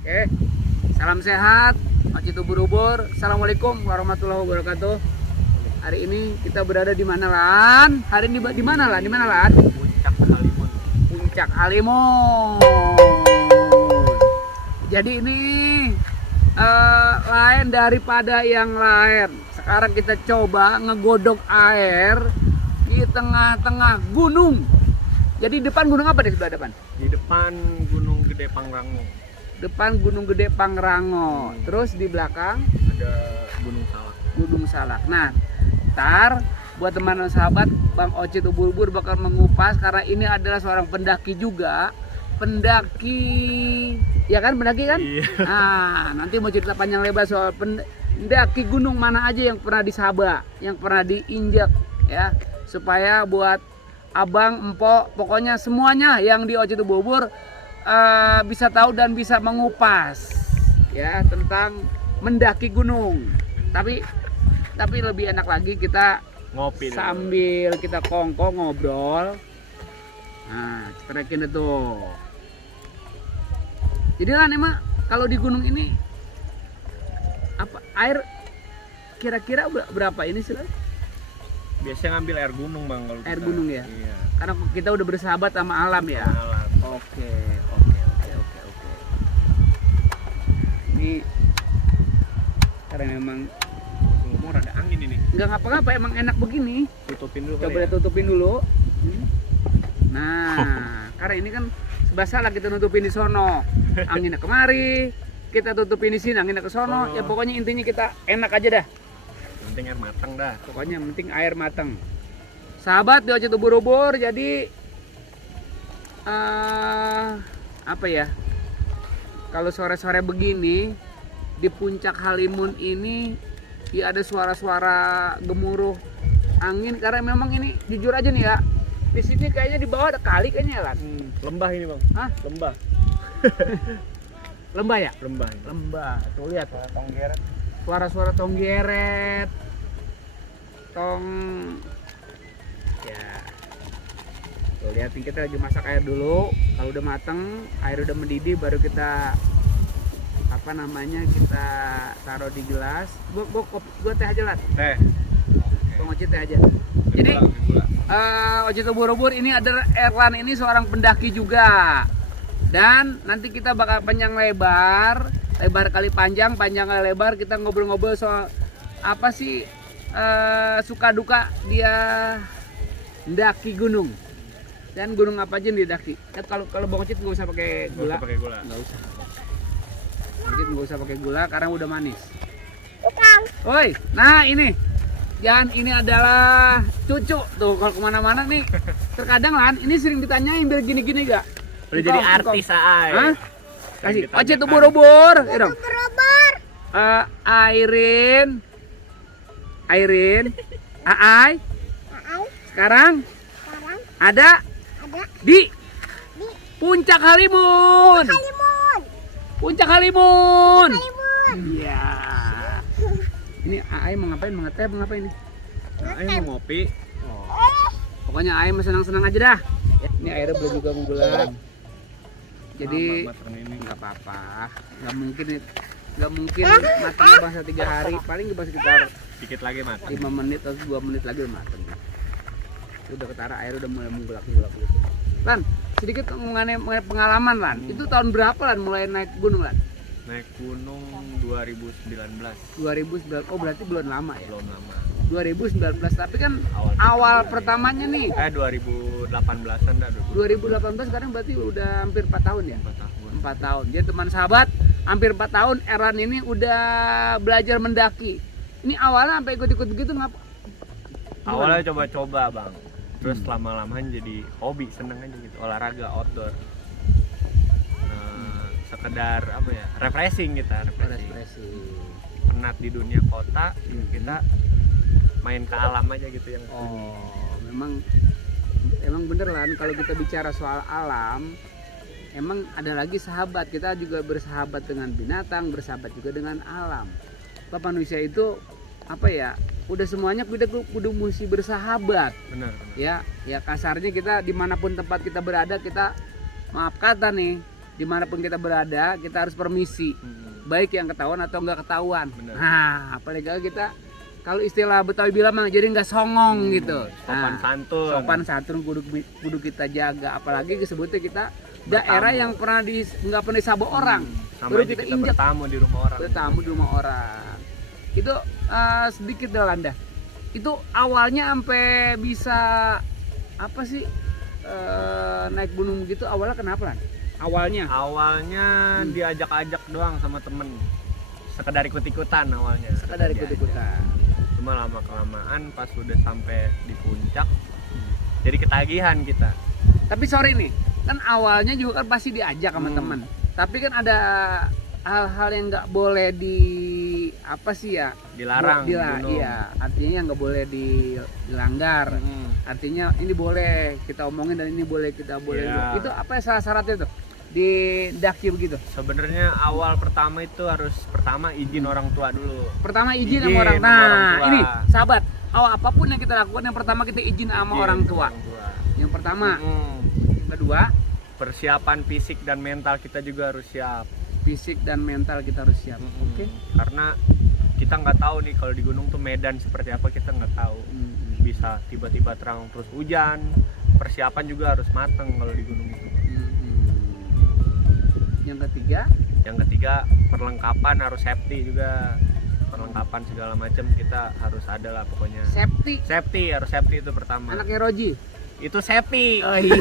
Oke, salam sehat, Oci ubur-ubur. Assalamualaikum warahmatullahi wabarakatuh. Hari ini kita berada di mana, Lan? Hari ini di mana, Lan? Di mana, Lan? Puncak Halimun. Puncak Halimun. Jadi ini lain daripada yang lain. Sekarang kita coba ngegodok air di tengah-tengah gunung. Jadi depan gunung apa deh, sebelah depan? Di depan Gunung Gede Pangrango. Depan Gunung Gede Pangrango. Terus di belakang Ada Gunung Salak. Gunung Salak. Nah, ntar buat teman dan sahabat, Bang Oci ubur-ubur bakal mengupas karena ini adalah seorang pendaki juga. Pendaki, ya kan, pendaki kan? Iya. Nah, nanti mau cerita panjang lebar soal pendaki gunung mana aja yang pernah disaba, yang pernah diinjak, ya, supaya buat abang, empok, pokoknya semuanya yang di Oci ubur-ubur bisa tahu dan bisa mengupas, ya, tentang mendaki gunung. Tapi lebih enak lagi kita Ngopi dulu. sambil kita kongko ngobrol. Nah, cerekin itu. Jadi kan emang kalau di gunung ini apa air kira-kira berapa ini sih, Lan? Biasanya ngambil air gunung, Bang, kalau Air kita. gunung ya? Iya. Karena kita udah bersahabat sama alam ya. Alam. Oke. Ini karena memang Lumur ada angin ini. nggak ngapa-ngapa, emang enak begini. Tutupin dulu. Coba kali ya. ditutupin dulu. Nah, karena ini kan sebelah salah kita nutupin di sono. Anginnya kemari, kita tutupin di sini, anginnya ke sono. Sono. Ya pokoknya intinya kita enak aja dah. Penting air matang dah. Pokoknya yang penting air matang. Sahabat di Oci ubur-ubur, jadi apa ya? Kalau sore-sore begini di puncak Halimun ini ya ada suara-suara gemuruh angin karena memang ini jujur aja nih ya. Di sini kayaknya di bawah ada kali kayaknya, Lan. Lembah ini, Bang. Hah? Lembah. Lembah ya? Lembah. Ini. Lembah. Tuh lihat Tonggeret. suara-suara tong geret. Tong ya. Tuh lihat nih, kita lagi masak air dulu. Kalau udah mateng, air udah mendidih baru kita apa namanya? Kita taruh di gelas. Gua teh aja, Lan. Teh. Bang Oci teh aja. Jadi Gula. Oci ubur-ubur ini adalah Erlan, ini seorang pendaki juga. Dan nanti kita bakal panjang lebar kali panjang, panjang kali lebar, kita ngobrol-ngobrol soal apa sih suka duka dia mendaki gunung. Dan gunung apa aja yang didaki. Kan kalau Bang Ocit nggak usah pakai gula. Nggak usah pakai gula. Nggak usah. Bang Ocit nggak usah pakai gula karena udah manis. Oi, nah ini. Dan ini adalah cucu tuh kalau kemana-mana nih. Terkadang, Lan, ini sering ditanyain biar gini-gini gak? Udah jadi artis ay. Hah? Kasih. Ditanyakan. Oci ubur-ubur. Ya dong. Airin, Aai. Sekarang ada di Puncak Halimun. Puncak Halimun. Iya. Ini Aai mau ngapain? Mau ngeteh? Mau ngapain nih? Ayo mau ngopi. Pokoknya Aai mah senang-senang aja dah. Ini airnya belum juga menggulat. Jadi Matang ini. nggak apa-apa. Nggak mungkin matangnya bahasa 3 hari. Paling cuma sekitar Dikit lagi matang. 5 menit atau 2 menit lagi udah matang. Udah ketara air udah mulai menggulak-gulak gitu. Lan, sedikit mengenai pengalaman, Lan. Itu tahun berapa, Lan, mulai naik gunung, Lan? Naik gunung 2019. 2009. Oh, berarti belum lama ya. Belum lama. 2019, tapi kan awal pertamanya nih 2018-an dah 2018, sekarang berarti udah hampir 4 tahun ya. 4 tahun. 4 tahun. Jadi teman sahabat, hampir 4 tahun Erlan ini udah belajar mendaki. Ini awalnya sampai ikut-ikut begitu ngapa? Awalnya coba-coba, Bang. Terus lama-lamahan jadi hobi, seneng aja gitu, olahraga outdoor. Sekedar apa ya? Refreshing kita, refreshing. Penat di dunia kota, kita main ke alam aja gitu yang Oh, memang bener, Lan, kalau kita bicara soal alam, emang ada lagi sahabat. Kita juga bersahabat dengan binatang, bersahabat juga dengan alam. Bapak manusia itu apa ya? Udah semuanya kita kudu mesti bersahabat. benar. Ya kasarnya kita dimanapun tempat kita berada, kita maaf kata nih, dimanapun kita berada kita harus permisi, baik yang ketahuan atau nggak ketahuan. Bener. Nah apalagi kita kalau istilah Betawi bilang mah jadi nggak songong gitu. Sopan santun. Sopan santun kudu kita jaga, apalagi disebutnya kita daerah yang nggak pernah disabok orang. Sama aja kita injak bertamu di rumah orang. bertamu di rumah orang. Itu sedikit Delanda. Itu awalnya sampai bisa apa sih naik gunung gitu awalnya kenapa Lan? Awalnya diajak-ajak doang sama temen, sekedar ikut-ikutan awalnya. Sekedar ikut-ikutan. Cuma lama-kelamaan pas udah sampai di puncak jadi ketagihan kita. Tapi sorry nih, kan awalnya juga kan pasti diajak sama temen. Tapi kan ada hal-hal yang nggak boleh Dilarang di gunung. Iya, artinya yang nggak boleh dilanggar. Artinya ini boleh kita omongin dan ini boleh kita boleh. Yeah. Itu apa ya syaratnya tuh di daki begitu? Sebenarnya awal pertama itu harus izin orang tua dulu. Pertama izin Izin sama orang. sama orang tua. Ini sahabat, awal apapun yang kita lakukan yang pertama kita izin sama orang tua. Yang pertama. Yang kedua, persiapan fisik dan mental kita juga harus siap. Fisik dan mental kita harus siap. Oke. Karena kita nggak tahu nih kalau di gunung tuh medan seperti apa, kita nggak tahu. Bisa tiba-tiba terang terus hujan. Persiapan juga harus matang kalau di gunung itu. Yang ketiga perlengkapan harus safety juga. Perlengkapan segala macam kita harus ada lah pokoknya. Safety itu pertama. Anaknya Roji. Itu safety. Oh iya.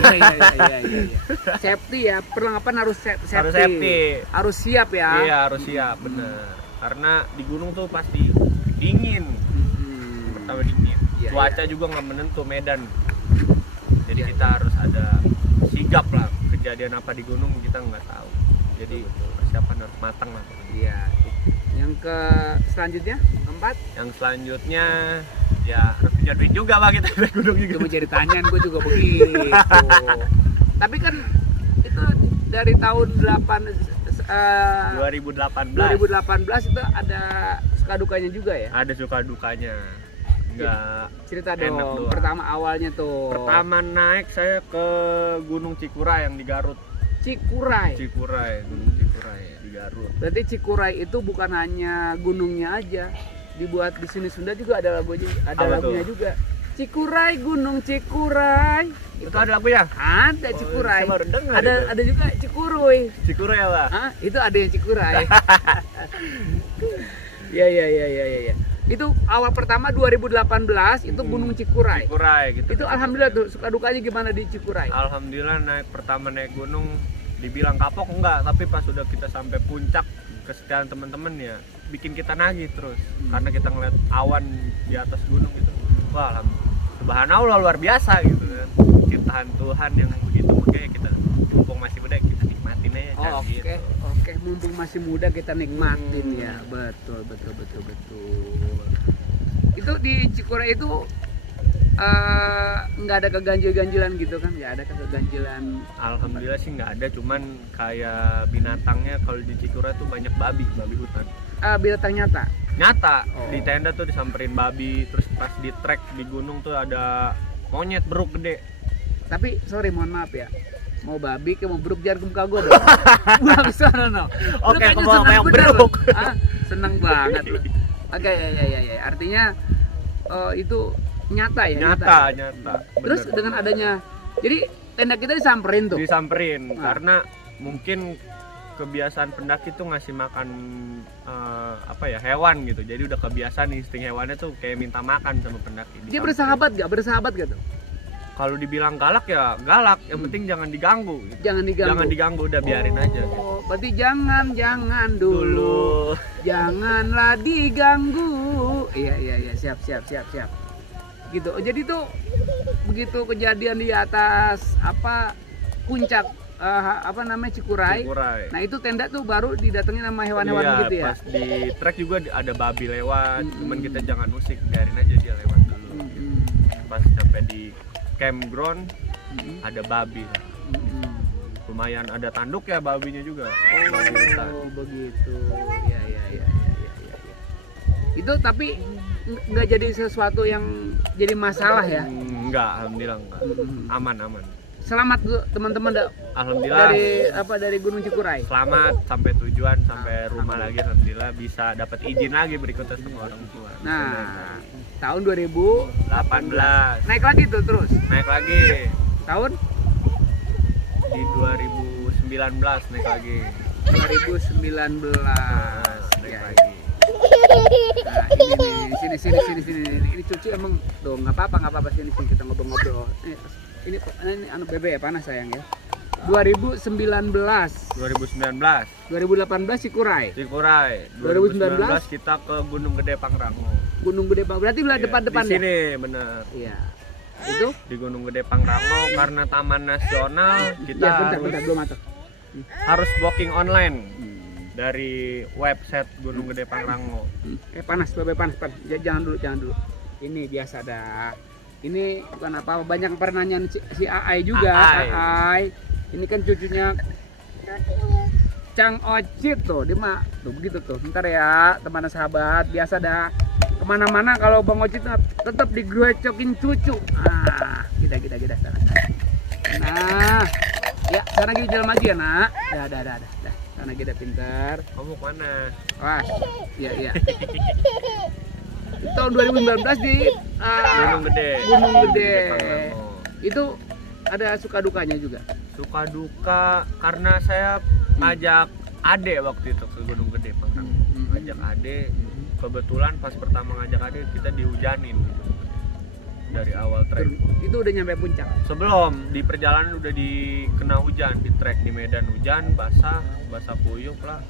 Safety ya, perlengkapan harus safety. Harus safety. Harus siap ya. Iya, harus siap, bener. Karena di gunung tuh pasti dingin. Pertama dingin. Iya, Cuaca juga nggak menentu, medan. Jadi kita harus ada sigap lah. Kejadian apa di gunung kita nggak tahu. Jadi persiapan harus matang lah. Iya. Yang selanjutnya, keempat. Yang selanjutnya ya harus punya duit juga Pak, kita naik gunung juga. Cuma jadi tanyaan gue juga begitu. Tapi kan itu dari tahun 2018 itu ada suka dukanya juga ya? Ada suka dukanya. Enggak cerita enak dong. doang. Pertama awalnya tuh. Pertama naik saya ke Gunung Cikuray yang di Garut. Cikuray, Gunung Cikuray di Garut. berarti Cikuray itu bukan hanya gunungnya aja, dibuat di sini Sunda juga ada lagunya juga. Cikuray, Gunung Cikuray. Itu ada lagu ya? Ada Cikuray. Saya baru dengar Ada juga Cikuruy. Cikuray apa? Hah? Itu ada yang Cikuray. Iya. Itu awal pertama 2018 itu Gunung Cikuray. Cikuray gitu. Itu alhamdulillah tuh suka dukanya gimana di Cikuray? Alhamdulillah pertama naik gunung dibilang kapok enggak, tapi pas udah kita sampai puncak kesetiaan teman-teman ya bikin kita nagih terus. Karena kita ngeliat awan di atas gunung gitu. Wah, subhanallah luar biasa gitu kan. Ciptaan Tuhan yang begitu, makanya kita mumpung masih muda kita nikmatin aja. Oke, mumpung masih muda kita nikmatin ya. Betul. Itu di Cikuray itu nggak ada keganjil-ganjilan gitu kan? Nggak ada keganjilan. Alhamdulillah sih nggak ada, cuman kayak binatangnya kalau di Cikuray tuh banyak babi hutan. Binatang nyata. Di tenda tuh disamperin babi, terus pas di trek di gunung tuh ada monyet beruk gede. Tapi sorry mohon maaf ya, mau babi ke mau beruk jangan ke muka gue dong. Buang sana. Oke, mau yang beruk. Seneng banget lu. Oke, ya. Artinya itu nyata ya? Nyata. Terus Bener. dengan adanya, jadi tenda kita disamperin tuh? Disamperin, karena mungkin kebiasaan pendaki tuh ngasih makan hewan gitu. Jadi udah kebiasaan insting hewannya tuh kayak minta makan sama pendaki. Dia bersahabat gak tuh? Kalau dibilang galak ya galak, yang penting jangan diganggu gitu. Jangan diganggu, udah biarin aja gitu. Berarti jangan dulu. Janganlah diganggu. Iya, siap. Gitu. Jadi tuh begitu kejadian di atas puncak Cikuray. Nah, itu tenda tuh baru didatengin sama hewan-hewan gitu ya. Pas di trek juga ada babi lewat, cuman kita jangan usik, biarin aja dia lewat dulu. Gitu. Pas sampai di campground ada babi. Lumayan ada tanduk ya babinya juga. Begitu. Iya. Itu tapi nggak jadi sesuatu yang jadi masalah ya? Enggak, alhamdulillah enggak. Aman. selamat tuh teman-teman Alhamdulillah dari Gunung Cikuray. selamat sampai tujuan, sampai rumah lagi. Alhamdulillah bisa dapat izin lagi berikutnya sama orang tua. Nah, tahun 2018 18 naik lagi tuh terus. naik lagi Tahun di 2019 naik lagi. 2019. Naik Ya, lagi. Nah, ini sini. Ini cuci emang tuh nggak apa-apa sini kita ngobrol-ngobrol. Ini anu bebe ya panas sayang ya. 2019. 2019 2018 Cikuray. Cikuray. 2019 kita ke Gunung Gede Pangrango. Gunung Gede Pak. Berarti udah Iya, depan-depan di sini bener. Iya. Itu? Di Gunung Gede Pangrango karena Taman Nasional kita Iya, bentar belum matang. harus booking online dari website Gunung Gede Pangrango. Panas, bebe panas. Jangan dulu. Ini biasa dah. Ini bukan apa banyak pertanyaan si Aai juga. Aai. Ini kan cucunya Cang Ocit tuh, dia mah tuh begitu tuh. Ntar ya teman sahabat, biasa dah kemana-mana kalau Bang Ocit tetap digerecokin cucu. Ah, kita sana. Nah, ya sana kita jalan maju ya nak. Dah. Sana kita pintar. Kamu kemana? Wah, iya. Itu tahun 2019 di Gunung Gede. Gunung Gede. Pangrango. Itu ada suka dukanya juga. Suka duka karena saya ngajak Ade waktu itu ke Gunung Gede Pangrango. Ngajak Ade, kebetulan pas pertama ngajak Ade kita dihujanin gitu. Dari awal trek. Itu udah nyampe puncak. Sebelum di perjalanan udah dikena hujan, di trek di medan hujan, basah kuyup lah.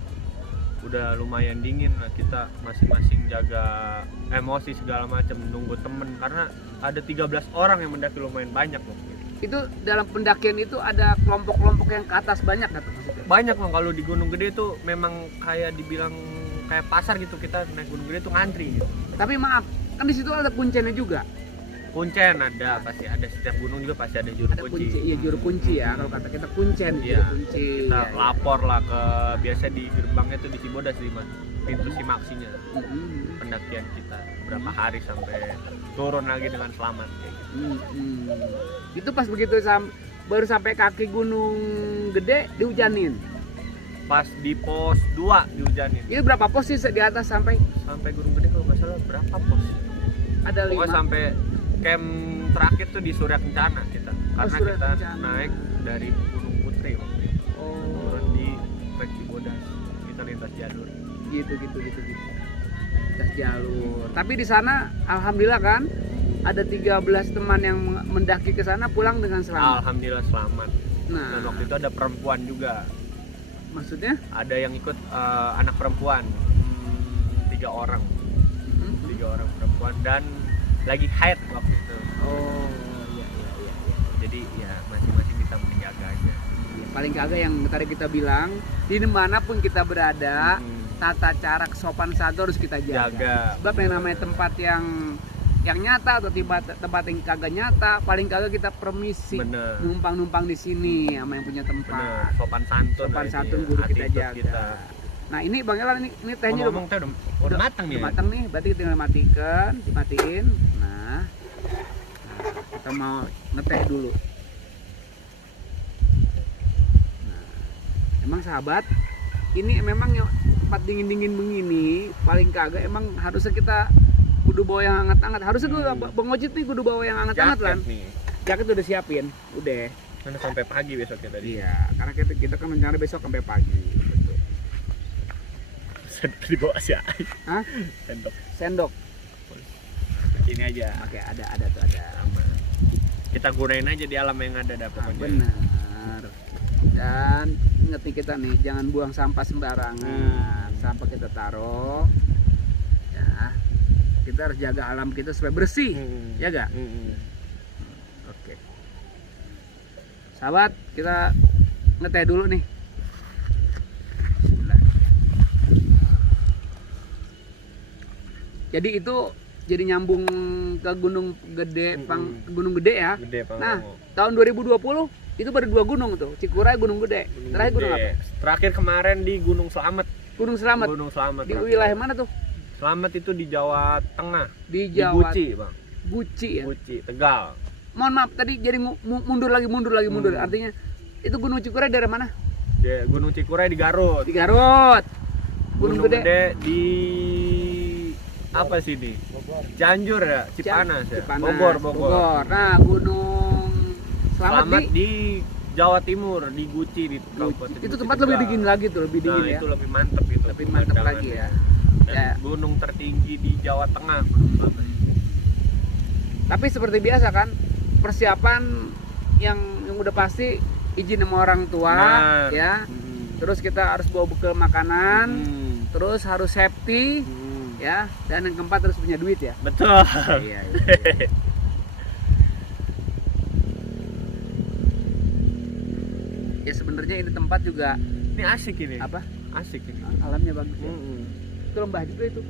Udah lumayan dingin lah, kita masing-masing jaga emosi segala macam, nunggu temen karena ada 13 orang yang mendaki, lumayan banyak loh. Itu dalam pendakian itu ada kelompok-kelompok yang ke atas banyak nggak tuh maksudnya? Banyak loh, kalau di Gunung Gede itu memang kayak dibilang kayak pasar gitu, kita naik Gunung Gede itu ngantri gitu. Tapi maaf, kan di situ ada kuncinya juga. Kuncen ada, pasti ada, setiap gunung juga pasti ada juru Ada kunci. kunci, iya juru kunci ya. Kalau kata kita kuncen, Iya, juru kunci. Kita Ya, ya. lapor lah ke, biasa di gerbangnya tuh di Cibodas di pintu Simaksinya. Mm-mm. Pendakian kita berapa hari sampai turun lagi dengan selamat kayak gitu. Itu pas begitu baru sampai kaki Gunung Gede dihujanin. Pas di pos 2 dihujanin. Itu berapa pos sih di atas sampai? Sampai Gunung Gede kalau nggak salah berapa pos? Ada 5. Pokoknya sampai camp terakhir tuh di Surya Kencana kita. Karena Surya kita Kencana. naik dari Gunung Putri waktu itu. Oh, Turun di trek Cibodas. Kita lintas jalur. gitu. Lintas jalur. Tapi di sana alhamdulillah kan ada 13 teman yang mendaki ke sana pulang dengan selamat. Alhamdulillah selamat. Nah, Dan waktu itu ada perempuan juga. maksudnya? Ada yang ikut anak perempuan. 3 orang. 3 orang perempuan dan lagi haid waktu itu. Oh, iya. Jadi ya masing-masing bisa menjaga aja. Paling kagak yang tadi kita bilang, di manapun kita berada, tata cara kesopan santun harus kita jaga. Sebab yang namanya tempat yang nyata atau tempat yang kagak nyata, paling kagak kita permisi. Bener. Numpang di sini sama yang punya Bener, tempat. sopan santun. Sopan aja, santun guru kita attitude jaga. kita. Nah ini Bang Elan ini tehnya Ngomong teh udah matang nih. udah matang nih, berarti kita tinggal dimatiin. Nah, kita mau ngeteh dulu. Nah, emang sahabat, ini memang yang tempat dingin begini, paling kagak emang harusnya kita kudu bawa yang hangat-hangat. Harusnya Bang Ojit nih kudu bawa yang hangat-hangat lan. nih. Jaket udah siapin, udah. Karena sampai pagi besok kita di. Iya, karena kita kan rencana besok sampai pagi. Betul. Dibawa si Ai. Hah? Sendok. Ini aja. Oke, ada tuh ada. Sama. Kita gunain aja di alam yang ada dah pokoknya. Benar. Dan ingat nih kita nih, jangan buang sampah sembarangan. Sampah kita taruh. Ya. Kita harus jaga alam kita supaya bersih. Ya gak? Oke. Sahabat, kita ngeteh dulu nih. Bismillah. Jadi itu jadi nyambung ke Gunung Gede, Gunung Gede ya. Gede Pangrango. Nah, tahun 2020 itu baru 2 gunung tuh, Cikuray, Gunung Gede. Terakhir gunung apa? Terakhir kemarin di Gunung Slamet. Gunung Slamet. Gunung Slamet. Di wilayah mana tuh? Slamet itu di Jawa Tengah. Di Di Jawa. Guci, Bang. Guci ya. Guci, Tegal. mohon maaf tadi jadi mundur lagi. Artinya itu Gunung Cikuray dari mana? Ya, Gunung Cikuray di Garut. Di Garut. Gunung Gede di apa sih ini? Cianjur ya, Cipanas ya. Cipanas, Bogor. Nah, Gunung Selamat di Jawa Timur, di Guci di Kabupaten itu Guci tempat juga. lebih dingin lagi tuh, lebih dingin Nah, ya. itu lebih mantep gitu. Lebih mantep lagi ya. Dan Ya. gunung tertinggi di Jawa Tengah, Gunung Selamat. Tapi seperti biasa kan, persiapan yang udah pasti izin sama orang tua Benar. ya. Terus kita harus bawa bekal makanan, terus harus safety ya, dan yang keempat harus punya duit ya. Betul. Iya. Ya sebenarnya ini tempat juga Ini asik ini. apa? Asik ini. Alamnya bagus ya. Itu lembah juga itu.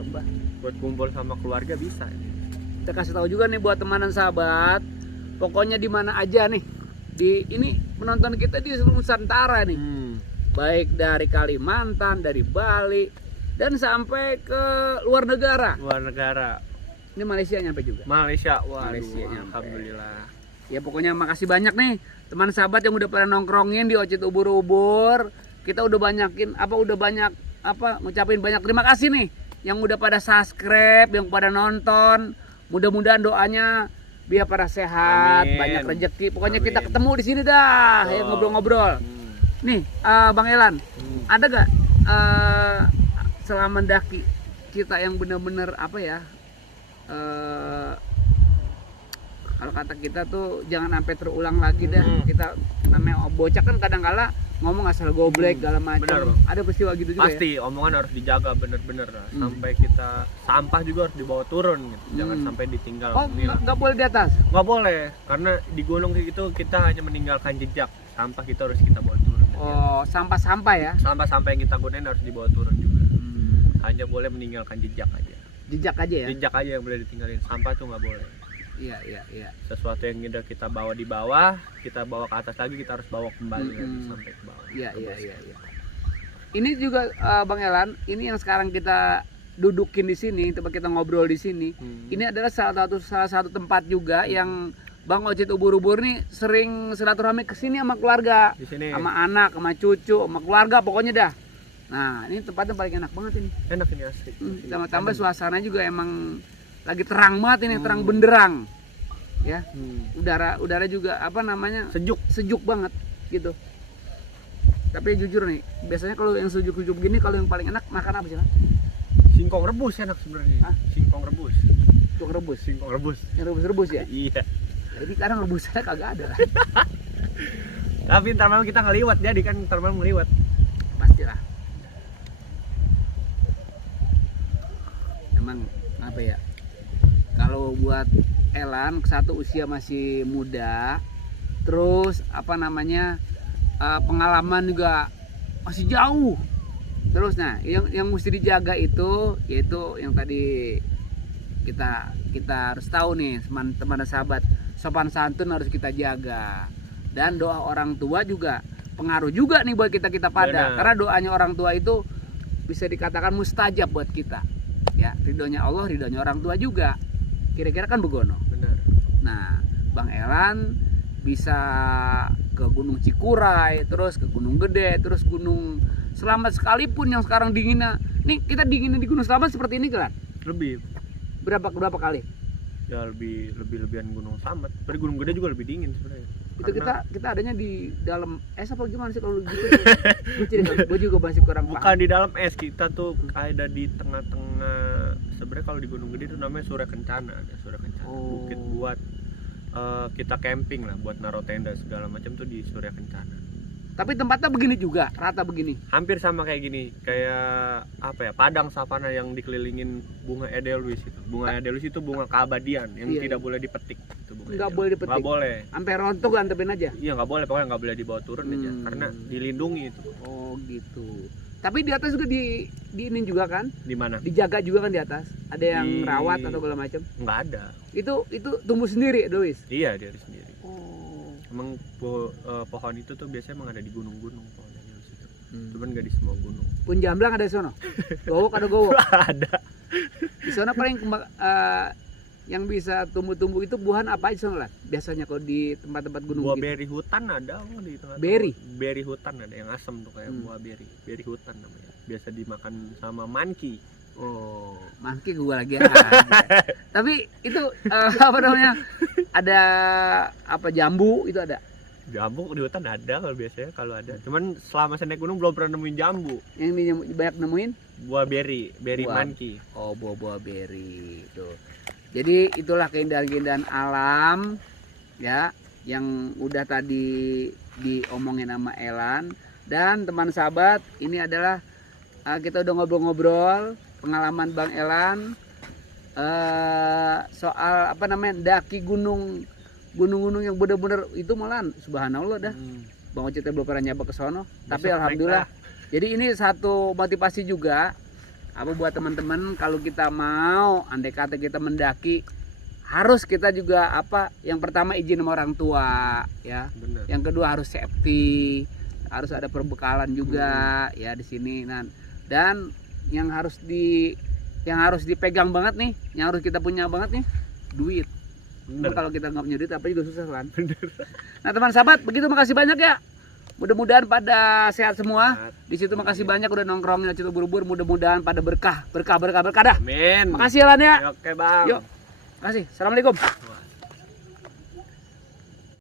Lembah. Buat kumpul sama keluarga bisa. Kita kasih tahu juga nih buat teman dan sahabat. Pokoknya di mana aja nih. Di ini penonton kita di seluruh Nusantara nih. Baik dari Kalimantan, dari Bali, dan sampai ke luar negara. Luar negara. Ini Malaysia nyampe juga. Malaysia. Waduh, Malaysia nyampe. alhamdulillah. Ya pokoknya makasih banyak nih teman sahabat yang udah pada nongkrongin di Ocit Ubur-Ubur. Kita udah banyak ngucapin banyak terima kasih nih yang udah pada subscribe, yang pada nonton. Mudah-mudahan doanya biar pada sehat, Amin. banyak rezeki. Pokoknya Amin. kita ketemu di sini dah, Betul. ya ngobrol-ngobrol. Nih, Bang Elan, ada gak selama mendaki kita yang bener-bener apa ya? Kalau kata kita tuh jangan sampai terulang lagi dah. Kita namanya bocah kan kadang-kala ngomong asal goblek segala Benar, macam. Bang. Ada peristiwa gitu juga Pasti ya. omongan harus dijaga bener-bener lah. Sampai kita sampah juga harus dibawa turun gitu. Jangan sampai ditinggal. Oh, nggak boleh di atas. Nggak boleh, karena di gunung kayak gitu kita hanya meninggalkan jejak. Sampah kita harus kita bawa turun. Oh, sampah-sampah ya. Sampah-sampah yang kita gunain harus dibawa turun juga. Hanya boleh meninggalkan jejak aja. Jejak aja ya. Jejak aja yang boleh ditinggalin. Sampah tuh nggak boleh. Iya. Sesuatu yang udah kita bawa di bawah, kita bawa ke atas lagi, kita harus bawa kembali lagi sampai ke bawah. Iya. Ini juga Bang Elan, ini yang sekarang kita dudukin di sini, tempat kita ngobrol di sini. Ini adalah salah satu tempat juga yang Bang Ocit Ubur-Ubur nih sering silaturahmi ke sini sama keluarga, Di sini sama anak, sama cucu, sama keluarga pokoknya dah. Nah, ini tempatnya paling enak banget ini. enak ini asli. Tambah suasana juga emang lagi terang banget ini, terang benderang. Ya. Udara juga apa namanya? Sejuk banget gitu. Tapi jujur nih, biasanya kalau yang sejuk-sejuk gini kalau yang paling enak makan apa sih, Lan? Singkong rebus enak sebenarnya. Hah? Singkong rebus. Singkong rebus. Yang rebus ya? Iya. Jadi kadang rebusnya kagak ada lah. Tapi ntar malam kita ngeliwat, jadi kan ntar malam ngeliwat. Pastilah. Emang apa ya? Kalau buat Elan, satu usia masih muda, terus apa namanya pengalaman juga masih jauh. Terus nah, yang mesti dijaga itu yaitu yang tadi kita harus tahu nih teman-teman dan sahabat, sopan santun harus kita jaga, dan doa orang tua juga pengaruh juga nih buat kita pada. Benar. Karena doanya orang tua itu bisa dikatakan mustajab buat kita ya, ridhonya Allah, ridhonya orang tua juga, kira-kira kan begono. Benar. Nah, Bang Elan bisa ke Gunung Cikuray, terus ke Gunung Gede, terus Gunung Selamat sekalipun yang sekarang dinginnya. Nih kita dinginnya di Gunung Selamat seperti ini kan? Lebih. Berapa kali? Ya lebihan Gunung Selamat. Tapi Gunung Gede juga lebih dingin sebenarnya. Itu kita adanya di dalam es apa gimana sih kalau gitu? Gue juga masih kurang bukan paham. di dalam es, kita tuh ada di tengah-tengah. Sebenarnya kalau di Gunung Gede itu namanya Surya Kencana, ada Surya Kencana. Oh. Bukit buat kita camping lah, buat naruh tenda segala macam tuh di Surya Kencana. Tapi tempatnya begini juga, rata begini. Hampir sama kayak gini, kayak apa ya, padang savana yang dikelilingin bunga edelweiss itu. Bunga edelweiss itu bunga keabadian yang Iya, tidak boleh dipetik. Itu bunga Nggak edelweiss. boleh dipetik. Nggak boleh. Sampai rontok antepin aja. Iya nggak boleh, pokoknya nggak boleh dibawa turun aja, karena dilindungi itu. Oh gitu. Tapi di atas juga diinin juga kan? Di mana? Dijaga juga kan di atas. Ada yang Di- rawat atau segala macam. Nggak ada. Itu tumbuh sendiri, Dois. Iya dari sendiri. Oh. Emang pohon itu tuh biasanya emang ada di gunung-gunung pohonnya di situ. Cuman nggak di semua gunung. Pun jamblang ada di sono. Gowok ada gowok. ada. Di sono paling yang bisa tumbuh-tumbuh itu buahan apa aja Lan? Biasanya kalau di tempat-tempat gunung Buah gitu. beri hutan ada nggak di tengah? Beri? Beri hutan ada yang asam tuh kayak buah beri. Beri hutan namanya. Biasa dimakan sama monkey. Oh, mangki gua lagi aja. Tapi itu apa namanya? Ada apa jambu itu ada. Jambu di hutan ada kalau biasanya kalau ada. Cuman selama saya naik gunung belum pernah nemuin jambu. Yang ini banyak nemuin Buah beri, beri Buah. monkey. oh buah-buah beri tuh. Jadi itulah keindahan-keindahan alam ya yang udah tadi diomongin sama Elan dan teman sahabat, ini adalah kita udah ngobrol-ngobrol pengalaman Bang Elan soal apa namanya daki gunung-gunung yang bener-bener itu malah subhanallah dah. Bang Ocit belum pernah nyoba ke sono, tapi Besok alhamdulillah. naik Jadi ini satu motivasi juga apa buat teman-teman kalau kita mau andai kata kita mendaki harus kita juga apa yang pertama izin sama orang tua ya. Bener. Yang kedua harus safety, harus ada perbekalan juga ya di sini dan yang harus dipegang banget nih, yang harus kita punya banget nih duit. Bener. Kalau kita nggak punya duit apa juga susah kan. Nah teman sahabat begitu, makasih banyak ya. Mudah-mudahan pada sehat semua. Di situ makasih banyak udah nongkrongnya Citu Buru-Buru. Mudah-mudahan pada berkah dah. Amin. Makasih ya Lan ya. Oke bang. Yuk. Makasih. Assalamualaikum.